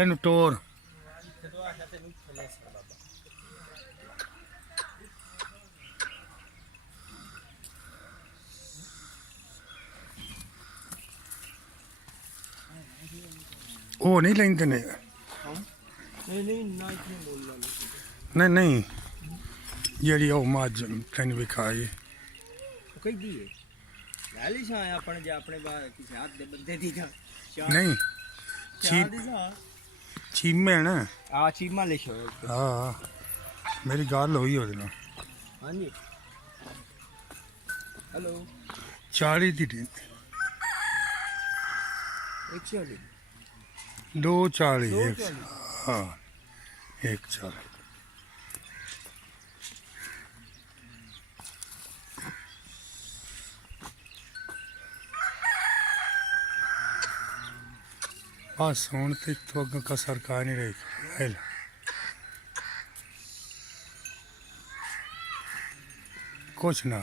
ਇਹਨੂੰ ਟੋਰ ਉਹ ਨਹੀਂ ਲੈਂਦੇ ਨੇ ਨਹੀਂ ਜਿਹੜੀ ਉਹ ਮੱਝ ਤੈਨੂੰ ਵਿਖਾਈ ਨਹੀਂ ਚੀਮੇ ਨਾ ਚੀਮਾ ਲਿਖੋ ਹਾਂ ਮੇਰੀ ਗੱਲ ਹੋਈ ਉਹਦੇ ਨਾਲ ਹਾਂਜੀ ਹੈਲੋ 40 ਦੀ ਦਿਨ 140 240 हाँ 140 बस हूँ तो इतों अगर का सरकार नहीं रही कुछ ना